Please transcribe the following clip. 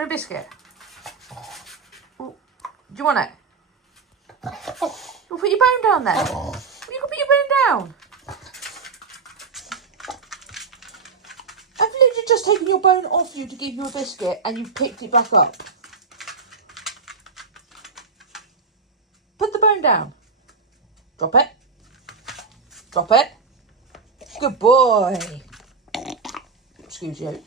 want a biscuit? Ooh, do you want it? You'll put your bone down there. You can put your bone down. I've literally just taken your bone off you to give you a biscuit and you've picked it back up. Put the bone down. Drop it. Drop it. Good boy. Excuse you.